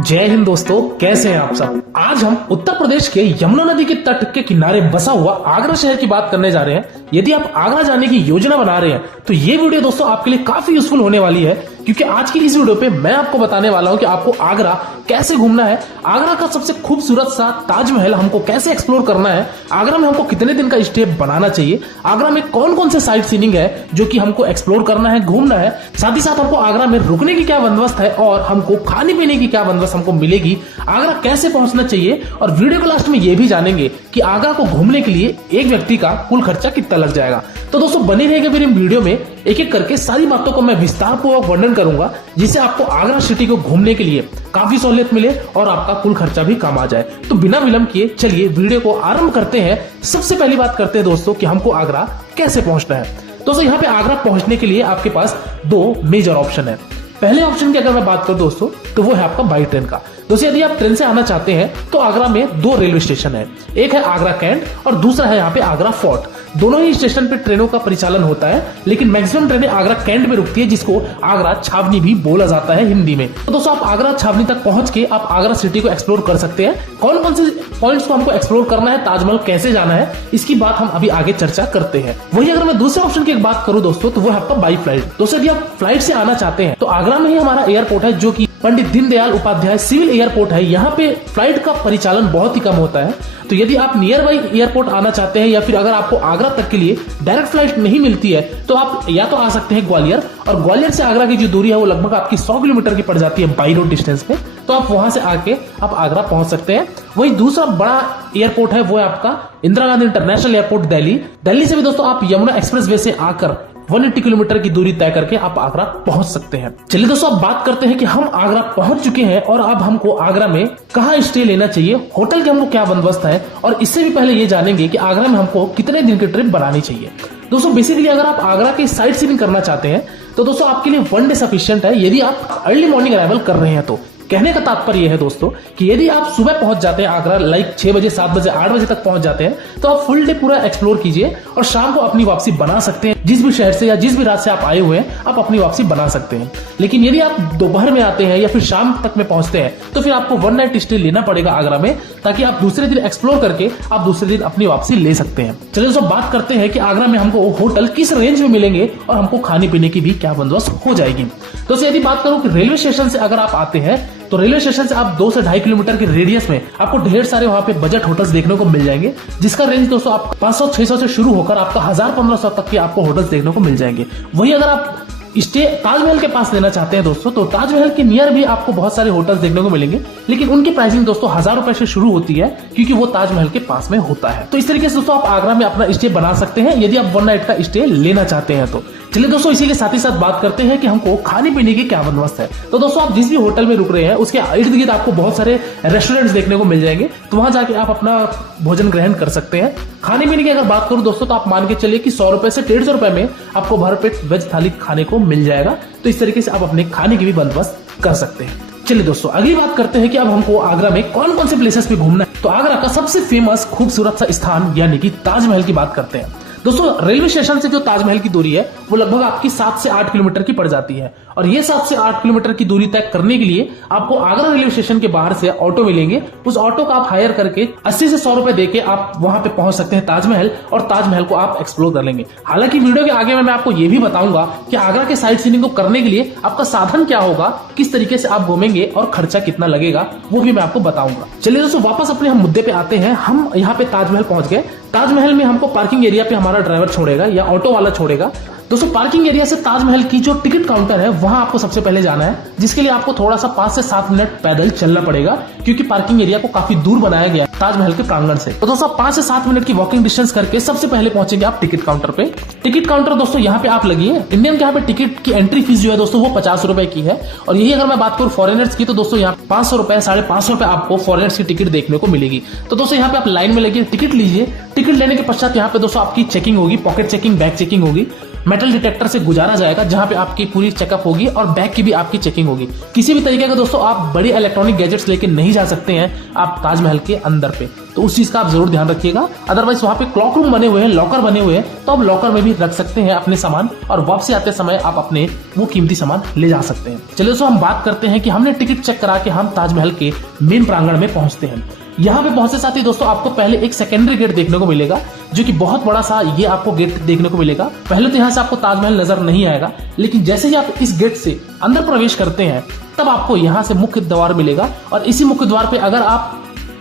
जय हिंद दोस्तों, कैसे हैं आप सब। आज हम उत्तर प्रदेश के यमुना नदी के तट के किनारे बसा हुआ आगरा शहर की बात करने जा रहे हैं। यदि आप आगरा जाने की योजना बना रहे हैं तो ये वीडियो दोस्तों आपके लिए काफी यूजफुल होने वाली है, क्योंकि आज की इस वीडियो पे मैं आपको बताने वाला हूं कि आपको आगरा कैसे घूमना है, आगरा का सबसे खूबसूरत सा ताजमहल हमको कैसे एक्सप्लोर करना है, आगरा में हमको कितने दिन का स्टे बनाना चाहिए, आगरा में कौन कौन से साइट सीनिंग है जो कि हमको एक्सप्लोर करना है, घूमना है, साथ ही साथ हमको आगरा में रुकने की क्या बंदोबस्त है और हमको खाने पीने की क्या बंदोबस्त हमको मिलेगी, आगरा कैसे पहुंचना चाहिए। और वीडियो के लास्ट में ये भी जानेंगे कि आगरा को घूमने के लिए एक व्यक्ति का कुल खर्चा कितना लग जाएगा। तो दोस्तों बने रहेंगे मेरी वीडियो में, एक एक करके सारी बातों को मैं विस्तार पूर्वक वर्णन करूंगा, जिससे आपको आगरा सिटी को घूमने के लिए काफी सहूलियत मिले और आपका कुल खर्चा भी कम आ जाए। तो बिना विलंब किए चलिए वीडियो को आरंभ करते हैं। सबसे पहली बात करते हैं दोस्तों कि हमको आगरा कैसे पहुंचना है। दोस्तों यहाँ पे आगरा पहुंचने के लिए आपके पास दो मेजर ऑप्शन है। पहले ऑप्शन की अगर मैं बात करूं दोस्तों तो वो है आपका बाई ट्रेन का। दोस्तों यदि आप ट्रेन से आना चाहते हैं तो आगरा में दो रेलवे स्टेशन है, एक है आगरा कैंट और दूसरा है यहाँ पे आगरा फोर्ट। दोनों ही स्टेशन पे ट्रेनों का परिचालन होता है, लेकिन मैक्सिमम ट्रेनें आगरा कैंट में रुकती है, जिसको आगरा छावनी भी बोला जाता है हिंदी में। तो दोस्तों आप आगरा छावनी तक पहुंच के आप आगरा सिटी को एक्सप्लोर कर सकते हैं। कौन कौन से पॉइंट्स को हमको एक्सप्लोर करना है, ताजमहल कैसे जाना है, इसकी बात हम अभी आगे चर्चा करते हैं। वही अगर मैं दूसरे ऑप्शन की एक बात करूं दोस्तों तो वो है आपका बाई फ्लाइट। दोस्तों यदि आप फ्लाइट से आना चाहते हैं तो आगरा में ही हमारा एयरपोर्ट है, जो कि पंडित दीनदयाल उपाध्याय सिविल एयरपोर्ट है। यहाँ पे फ्लाइट का परिचालन बहुत ही कम होता है। तो यदि आप नियर बाई एयरपोर्ट आना चाहते हैं या फिर अगर आपको आगरा तक के लिए डायरेक्ट फ्लाइट नहीं मिलती है तो आप या तो आ सकते हैं ग्वालियर, और ग्वालियर से आगरा की जो दूरी है वो लगभग आपकी 100 किलोमीटर की पड़ जाती है बाई रोड डिस्टेंस पे। तो आप वहां से आके आप आगरा पहुंच सकते हैं। वही दूसरा बड़ा एयरपोर्ट है वो है आपका इंदिरा गांधी इंटरनेशनल एयरपोर्ट दिल्ली से भी दोस्तों आप यमुना एक्सप्रेस वे से आकर 180 किलोमीटर की दूरी तय करके आप आगरा पहुंच सकते हैं। चलिए दोस्तों अब बात करते हैं कि हम आगरा पहुंच चुके हैं और अब हमको आगरा में कहाँ स्टे लेना चाहिए, होटल के हमको क्या बंदोबस्त है, और इससे भी पहले ये जानेंगे कि आगरा में हमको कितने दिन की ट्रिप बनानी चाहिए। दोस्तों बेसिकली अगर आप आगरा की साइट सीइंग करना चाहते हैं तो दोस्तों आपके लिए 1 डे सफिशिएंट है, यदि आप अर्ली मॉर्निंग अराइवल कर रहे हैं तो। कहने का तात्पर्य है दोस्तों कि यदि आप सुबह पहुंच जाते हैं आगरा, लाइक 6 बजे 7 बजे 8 बजे तक पहुंच जाते हैं, तो आप फुल डे पूरा एक्सप्लोर कीजिए और शाम को अपनी वापसी बना सकते हैं। जिस भी शहर से या जिस भी रात से आप आए हुए हैं आप अपनी वापसी बना सकते हैं। लेकिन यदि आप दोपहर में आते हैं या फिर शाम तक में पहुंचते हैं तो फिर आपको 1 नाइट स्टे लेना पड़ेगा आगरा में, ताकि आप दूसरे दिन एक्सप्लोर करके आप दूसरे दिन अपनी वापसी ले सकते हैं। चलिए दोस्तों बात करते हैं कि आगरा में हमको होटल किस रेंज में मिलेंगे और हमको खाने पीने की भी क्या बंदोबस्त हो जाएगी। दोस्तों यदि बात करूं कि रेलवे स्टेशन से अगर आप आते हैं तो रेलवे स्टेशन से आप 2 से 2.5 किलोमीटर के रेडियस में आपको ढेर सारे वहां पे बजट होटल्स देखने को मिल जाएंगे, जिसका रेंज दोस्तों आप 500-600 से शुरू होकर आपका 1000-1500 तक के आपको होटल्स देखने को मिल जाएंगे। वही अगर आप स्टे ताजमहल के पास लेना चाहते हैं दोस्तों तो ताजमहल के नियर भी आपको बहुत सारे होटल्स देखने को मिलेंगे, लेकिन उनकी प्राइसिंग दोस्तों 1000 रुपए से शुरू होती है, क्योंकि वो ताजमहल के पास में होता है। तो इस तरीके से दोस्तों आप आगरा में अपना स्टे बना सकते हैं यदि आप 1 नाइट का स्टे लेना चाहते हैं तो। चलिए दोस्तों इसी के साथ ही साथ बात करते हैं कि हमको खाने पीने की क्या बंदोबस्त है। तो दोस्तों आप जिस भी होटल में रुक रहे हैं उसके इर्द गिर्द आपको बहुत सारे रेस्टोरेंट्स देखने को मिल जाएंगे, तो वहां जाके आप अपना भोजन ग्रहण कर सकते हैं। खाने पीने की अगर बात करूं दोस्तों तो आप मान के चलिए कि 100 रुपए से 150 रुपए में आपको भरपेट वेज थाली खाने को मिल जाएगा। तो इस तरीके से आप अपने खाने की भी बंदोबस्त कर सकते हैं। चलिए दोस्तों अगली बात करते हैं कि अब हमको आगरा में कौन कौन से प्लेसेस पे घूमना है। तो आगरा का सबसे फेमस खूबसूरत सा स्थान यानी कि ताजमहल की बात करते हैं। दोस्तों रेलवे स्टेशन से जो ताजमहल की दूरी है वो लगभग आपकी 7 से 8 किलोमीटर की पड़ जाती है, और ये 7 से 8 किलोमीटर की दूरी तय करने के लिए आपको आगरा रेलवे स्टेशन के बाहर से ऑटो मिलेंगे। उस ऑटो का आप हायर करके 80 से 100 रुपए देके आप वहां पे पहुंच सकते हैं ताजमहल, और ताजमहल को आप एक्सप्लोर कर लेंगे। हालांकि वीडियो के आगे में मैं आपको ये भी बताऊंगा कि आगरा के साइट सीइंग को करने के लिए आपका साधन क्या होगा, किस तरीके से आप घूमेंगे और खर्चा कितना लगेगा, वो भी मैं आपको बताऊंगा। चलिए दोस्तों वापस अपने हम मुद्दे पे आते हैं। हम यहाँ पे ताजमहल पहुंच गए। ताजमहल में हमको पार्किंग एरिया पे हमारा ड्राइवर छोड़ेगा या ऑटो वाला छोड़ेगा। दोस्तों पार्किंग एरिया से ताजमहल की जो टिकट काउंटर है वहां आपको सबसे पहले जाना है, जिसके लिए आपको थोड़ा सा 5 से 7 मिनट पैदल चलना पड़ेगा, क्योंकि पार्किंग एरिया को काफी दूर बनाया गया है ताजमहल के प्रांगण से। तो दोस्तों 5 से 7 मिनट की वॉकिंग डिस्टेंस करके सबसे पहले पहुंचेंगे आप टिकट काउंटर पे। टिकट काउंटर दोस्तों यहाँ पे आप लगिए। इंडियन के यहाँ पे टिकट की एंट्री फीस जो है दोस्तों वो 50 रुपए की है, और यही अगर मैं बात करूँ फॉरेनर्स की तो दोस्तों यहाँ 500 रुपए 550 रुपए आपको फॉरेनर्स की टिकट देखने को मिलेगी। तो दोस्तों यहाँ पे आप लाइन में लगिए, टिकट लीजिए। टिकट लेने के पश्चात यहाँ पे दोस्तों आपकी चेकिंग होगी, पॉकेट चेकिंग, बैग चेकिंग होगी, मेटल डिटेक्टर से गुजारा जाएगा जहां पे आपकी पूरी चेकअप होगी और बैग की भी आपकी चेकिंग होगी। किसी भी तरीके का दोस्तों आप बड़ी इलेक्ट्रॉनिक गैजेट्स लेके नहीं जा सकते हैं आप ताजमहल के अंदर पे। तो उस चीज का आप जरूर ध्यान रखिएगा। अदरवाइज वहाँ पे क्लॉक रूम बने हुए हैं, लॉकर बने हुए हैं, तो आप लॉकर में भी रख सकते हैं अपने सामान और वापसी आते समय आप अपने वो कीमती सामान ले जा सकते हैं। चलिए दोस्तों हम बात करते हैं कि हमने टिकट चेक करा के हम ताजमहल के मेन प्रांगण में पहुंचते हैं। यहाँ पे पहुंचते साथ ही दोस्तों आपको पहले एक सेकेंडरी गेट देखने को मिलेगा, जो कि बहुत बड़ा सा ये आपको गेट देखने को मिलेगा। पहले तो यहाँ से आपको ताजमहल नजर नहीं आएगा, लेकिन जैसे ही आप इस गेट से अंदर प्रवेश करते हैं तब आपको यहाँ से मुख्य द्वार मिलेगा। और इसी मुख्य द्वार पे अगर आप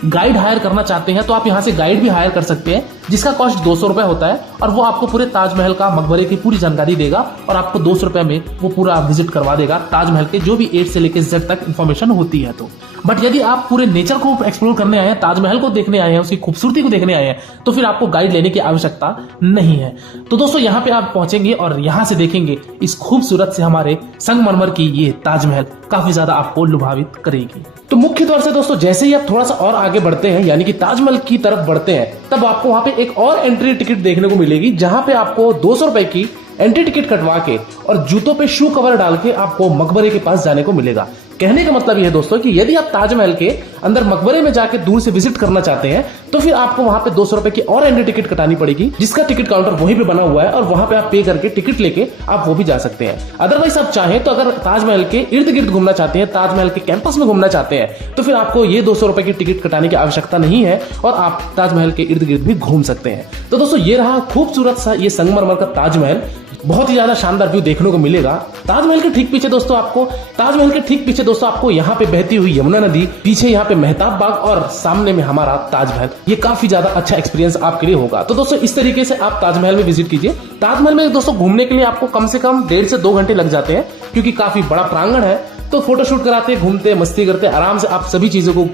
गाइड हायर करना चाहते हैं तो आप यहाँ से गाइड भी हायर कर सकते हैं, जिसका कॉस्ट 200 रुपए होता है और वो आपको पूरे ताजमहल का मकबरे की पूरी जानकारी देगा और आपको 200 रुपए में वो पूरा विजिट करवा देगा ताजमहल के जो भी A से लेकर Z तक इन्फॉर्मेशन होती है। तो बट यदि आप पूरे नेचर को एक्सप्लोर करने आए हैं, ताजमहल को देखने आए हैं, उसकी खूबसूरती को देखने आए हैं, तो फिर आपको गाइड लेने की आवश्यकता नहीं है। तो दोस्तों यहाँ पे आप पहुंचेंगे और यहाँ से देखेंगे इस खूबसूरत से हमारे संगमरमर की ये ताजमहल काफी ज्यादा आपको लुभावित करेगी। तो मुख्य तौर से दोस्तों जैसे ही आप थोड़ा सा और आगे बढ़ते हैं यानी कि ताजमहल की तरफ बढ़ते हैं, तब आपको वहां पे एक और एंट्री टिकट देखने को मिलेगी, जहां पे आपको 200 रुपए की एंट्री टिकट कटवा के और जूतों पे शू कवर डाल के आपको मकबरे के पास जाने को मिलेगा। कहने का मतलब यह है दोस्तों कि यदि आप ताजमहल के अंदर मकबरे में जाके दूर से विजिट करना चाहते हैं तो फिर आपको वहां पे 200 रुपए की और एंट्री टिकट कटानी पड़ेगी, जिसका टिकट काउंटर वहीं पे बना हुआ है और वहां पे आप पे करके टिकट लेके आप वो भी जा सकते हैं। अदरवाइज आप चाहें तो अगर ताजमहल के इर्द गिर्द घूमना चाहते हैं, ताजमहल के कैंपस में घूमना चाहते हैं, तो फिर आपको ये 200 रुपए की टिकट कटाने की आवश्यकता नहीं है और आप ताजमहल के इर्द गिर्द भी घूम सकते हैं। तो दोस्तों ये रहा खूबसूरत सा ये संगमरमर का ताजमहल, बहुत ही ज्यादा शानदार व्यू देखने को मिलेगा। ताजमहल के ठीक पीछे दोस्तों आपको यहाँ पे बहती हुई यमुना नदी, पीछे यहाँ पे मेहताब बाग और सामने में हमारा ताजमहल, ये काफी ज्यादा अच्छा एक्सपीरियंस आपके लिए होगा। तो दोस्तों इस तरीके से आप ताजमहल में विजिट कीजिए। ताजमहल में दोस्तों घूमने के लिए आपको कम से कम 1.5 से 2 घंटे लग जाते हैं, क्योंकि काफी बड़ा प्रांगण है। तो फोटोशूट कराते, घूमते, मस्ती करते आराम से आप सभी चीजों को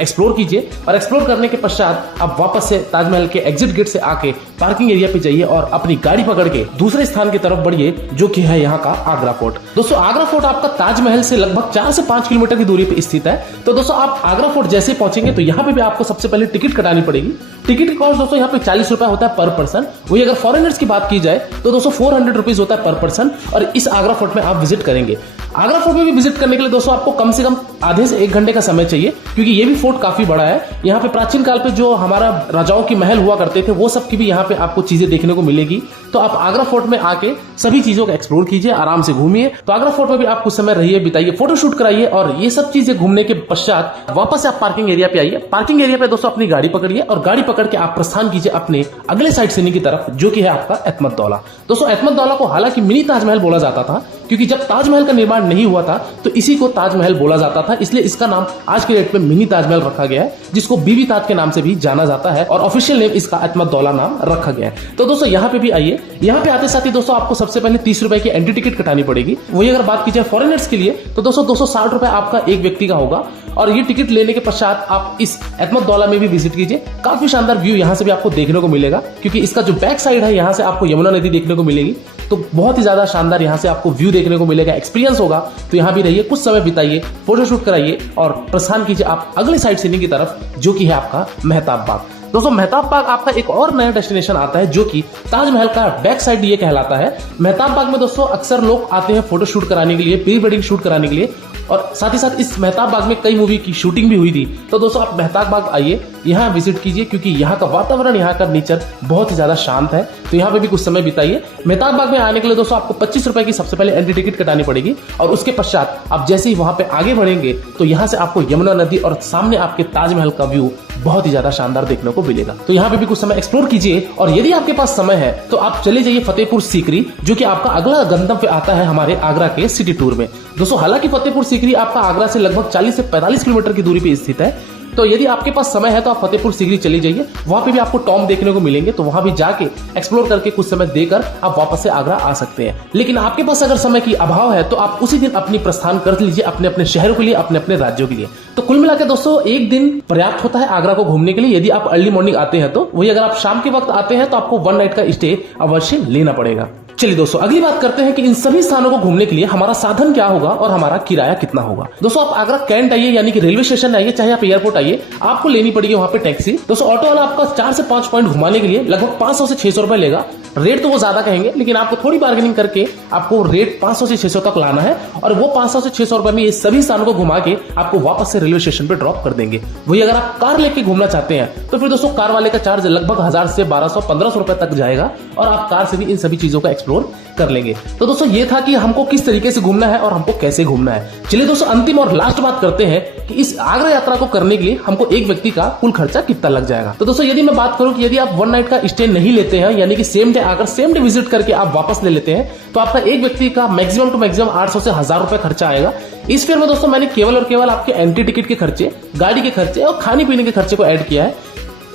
एक्सप्लोर कीजिए और एक्सप्लोर करने के पश्चात आप वापस से ताजमहल के एग्जिट गेट से आके पार्किंग एरिया पे जाइए और अपनी गाड़ी पकड़ के दूसरे स्थान की तरफ बढ़िए, जो कि है यहाँ का आगरा फोर्ट। दोस्तों आगरा फोर्ट आपका ताजमहल से लगभग 4 से 5 किलोमीटर की दूरी पे स्थित है। तो दोस्तों आप आगरा फोर्ट जैसे पहुंचेंगे तो यहाँ पे भी आपको सबसे पहले टिकट कटानी पड़ेगी। टिकट का कॉस्ट दोस्तों यहाँ पे 40 रुपए होता है पर पर्सन। वही अगर फॉरेनर्स की बात की जाए तो दोस्तों 400 रुपीज होता है पर पर्सन और इस आगरा फोर्ट में आप विजिट करेंगे। आगरा फोर्ट में भी विजिट करने के लिए दोस्तों आपको कम से कम आधे से 1 घंटे का समय चाहिए, क्योंकि ये भी फोर्ट काफी बड़ा है। यहाँ पे प्राचीन काल पे जो हमारा राजाओं की महल हुआ करते थे वो सब की भी यहाँ पे आपको चीजें देखने को मिलेगी। तो आप आगरा फोर्ट में आके सभी चीजों को एक्सप्लोर कीजिए, आराम से घूमिए। तो आगरा फोर्ट में भी आप कुछ समय रहिए, बिताइए, फोटोशूट कराइए और ये सब चीजें घूमने के पश्चात वापस से आप पार्किंग एरिया पे आइए। पार्किंग एरिया पे दोस्तों अपनी गाड़ी पकड़िए और गाड़ी पकड़ के आप प्रस्थान कीजिए अपने अगले साइड सीन की तरफ, जो कि है आपका एतमतदौला। दोस्तों एतमतदौला को हालांकि मिनी ताजमहल बोला जाता था, क्योंकि जब ताजमहल का निर्माण नहीं हुआ था तो इसी को ताजमहल बोला जाता था, इसलिए इसका नाम आज के डेट में मिनी ताजमहल रखा गया है, जिसको बीबी ताज के नाम से भी जाना जाता है और ऑफिशियल नेम इसका एतमतदौला नाम रखा गया है। तो दोस्तों यहाँ पे भी आइए। यहाँ पे आते साथ ही दोस्तों आपको सबसे पहले 30 रुपए की एंट्री टिकट कटानी पड़ेगी। वही अगर बात की जाए फॉरेनर्स के लिए तो दोस्तों 260 रुपए आपका एक व्यक्ति का होगा और ये टिकट लेने के पश्चात आप इस एतमतदौला में भी विजिट कीजिए। काफी शानदार व्यू यहाँ से भी आपको देखने को मिलेगा, क्योंकि इसका जो बैक साइड है यहाँ से आपको यमुना नदी देखने को मिलेगी। तो बहुत ही ज्यादा शानदार यहाँ से आपको व्यू देखने को मिलेगा, एक्सपीरियंस होगा। तो यहाँ भी रहिए, कुछ समय बिताइए, फोटोशूट कराइए और प्रस्थान कीजिए आप अगले साइड सीन की तरफ, जो कि है आपका मेहताब बाग। दोस्तों मेहताब बाग आपका एक और नया डेस्टिनेशन आता है, जो कि ताजमहल का बैक साइड ये कहलाता है। मेहताब बाग में दोस्तों अक्सर लोग आते हैं फोटोशूट कराने के लिए, प्री वेडिंग शूट कराने के लिए, और साथ ही साथ इस मेहताब बाग में कई मूवी की शूटिंग भी हुई थी। तो दोस्तों आप मेहताब बाग आइए, यहाँ विजिट कीजिए, क्योंकि यहाँ का वातावरण, यहाँ का नेचर बहुत ही ज्यादा शांत है। तो यहाँ पे भी कुछ समय बिताइए। मेहताब बाग में आने के लिए दोस्तों आपको 25 रुपए की सबसे पहले एंट्री टिकट कटानी पड़ेगी और उसके पश्चात आप जैसे ही वहां पे आगे बढ़ेंगे तो यहाँ से आपको यमुना नदी और सामने आपके ताजमहल का व्यू बहुत ही ज्यादा शानदार देखने को मिलेगा। तो यहाँ पे भी कुछ समय एक्सप्लोर कीजिए और यदि आपके पास समय है तो आप चले जाइए फतेहपुर सीकरी, जो कि आपका अगला गंतव्य आता है हमारे आगरा के सिटी टूर में। दोस्तों हालांकि फतेहपुर सीकरी आपका आगरा से लगभग 40 से 45 किलोमीटर की दूरी पे स्थित है। तो यदि आपके पास समय है तो आप फतेहपुर सीकरी चली जाइए, वहां पे भी आपको टॉम देखने को मिलेंगे। तो वहां भी जाके एक्सप्लोर करके कुछ समय देकर आप वापस से आगरा आ सकते हैं। लेकिन आपके पास अगर समय की अभाव है तो आप उसी दिन अपनी प्रस्थान कर लीजिए अपने अपने शहरों के लिए, अपने अपने राज्यों के लिए। तो कुल मिलाकर दोस्तों एक दिन पर्याप्त होता है आगरा को घूमने के लिए, यदि आप अर्ली मॉर्निंग आते हैं तो। वही अगर आप शाम के वक्त आते हैं तो आपको 1 नाइट का स्टे अवश्य लेना पड़ेगा। चलिए दोस्तों अगली बात करते हैं कि इन सभी स्थानों को घूमने के लिए हमारा साधन क्या होगा और हमारा किराया कितना होगा। दोस्तों आप आगरा कैंट आइए, यानी कि रेलवे स्टेशन आइए, चाहे आप एयरपोर्ट आइए, आपको लेनी पड़ेगी वहां पे टैक्सी। दोस्तों ऑटो वाला आपका 4 से 5 पॉइंट घुमाने के लिए लगभग 500 से 600 रुपए लेगा। रेट तो वो ज्यादा कहेंगे, लेकिन आपको थोड़ी बार्गेनिंग करके आपको रेट 500 से 600 तक लाना है, और वो 500 से 600 रुपए में ये सभी स्थानों को घुमा के आपको वापस से रेलवे स्टेशन पे ड्रॉप कर देंगे। वही अगर आप कार लेके घूमना चाहते हैं तो फिर दोस्तों कार वाले का चार्ज लगभग 1000 से 1200-1500 रुपए तक जाएगा, और आप कार से भी इन सभी चीजों को एक्सप्लोर कर लेंगे। तो दोस्तों ये था कि हमको किस तरीके से घूमना है और हमको कैसे घूमना है। चलिए दोस्तों अंतिम और लास्ट बात करते हैं कि इस आगरा यात्रा को करने के लिए हमको एक व्यक्ति का कुल खर्चा कितना लग जाएगा। तो दोस्तों यदि मैं बात करूं कि यदि आप 1 नाइट का स्टे नहीं लेते हैं, यानी कि सेम डे आकर सेम डे विजिट करके आप वापस ले लेते हैं, तो आपका एक व्यक्ति का मैक्सिमम टू मैक्सिमम 800 से 1000 रुपए खर्चा आएगा। इस फेयर में दोस्तों मैंने केवल और केवल आपके एंट्री टिकट के खर्चे, गाड़ी के खर्चे और खाने पीने के खर्चे को ऐड किया है।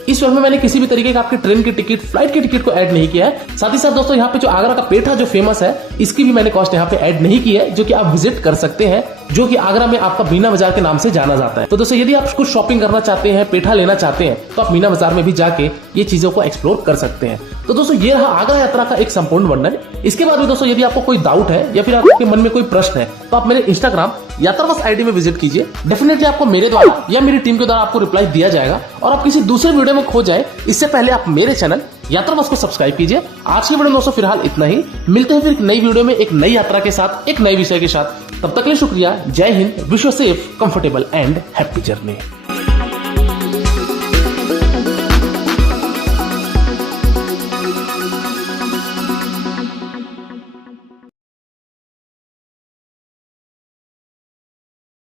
इस फेयर में मैंने किसी भी तरीके का आपके ट्रेन की टिकट, फ्लाइट की टिकट को ऐड नहीं किया है। साथ ही साथ दोस्तों यहाँ पे जो आगरा का पेठा जो फेमस है, इसकी भी मैंने कॉस्ट यहाँ पे ऐड नहीं की है, जो कि आप विजिट कर सकते हैं, जो कि आगरा में आपका मीना बाजार के नाम से जाना जाता है। तो दोस्तों यदि आप कुछ शॉपिंग करना चाहते हैं, पेठा लेना चाहते हैं, तो आप मीना बाजार में भी जाके ये चीजों को एक्सप्लोर कर सकते हैं। तो दोस्तों ये रहा आगरा यात्रा का एक संपूर्ण वर्णन। इसके बाद भी दोस्तों यदि आपको कोई डाउट है या फिर आपके मन में कोई प्रश्न है, तो आप मेरे इंस्टाग्राम यात्राबस आईडी में विजिट कीजिए। डेफिनेटली आपको मेरे द्वारा या मेरी टीम के द्वारा आपको रिप्लाई दिया जाएगा, और आप किसी दूसरे वीडियो में खो जाए इससे पहले आप मेरे चैनल यात्राबस को सब्सक्राइब कीजिए। आज की वीडियो दोस्तों फिलहाल इतना ही। मिलते हैं फिर एक नई वीडियो में एक नई यात्रा के साथ, एक नए विषय के साथ। तब तक के लिए शुक्रिया। जय Hind. Wish you safe, comfortable and happy journey.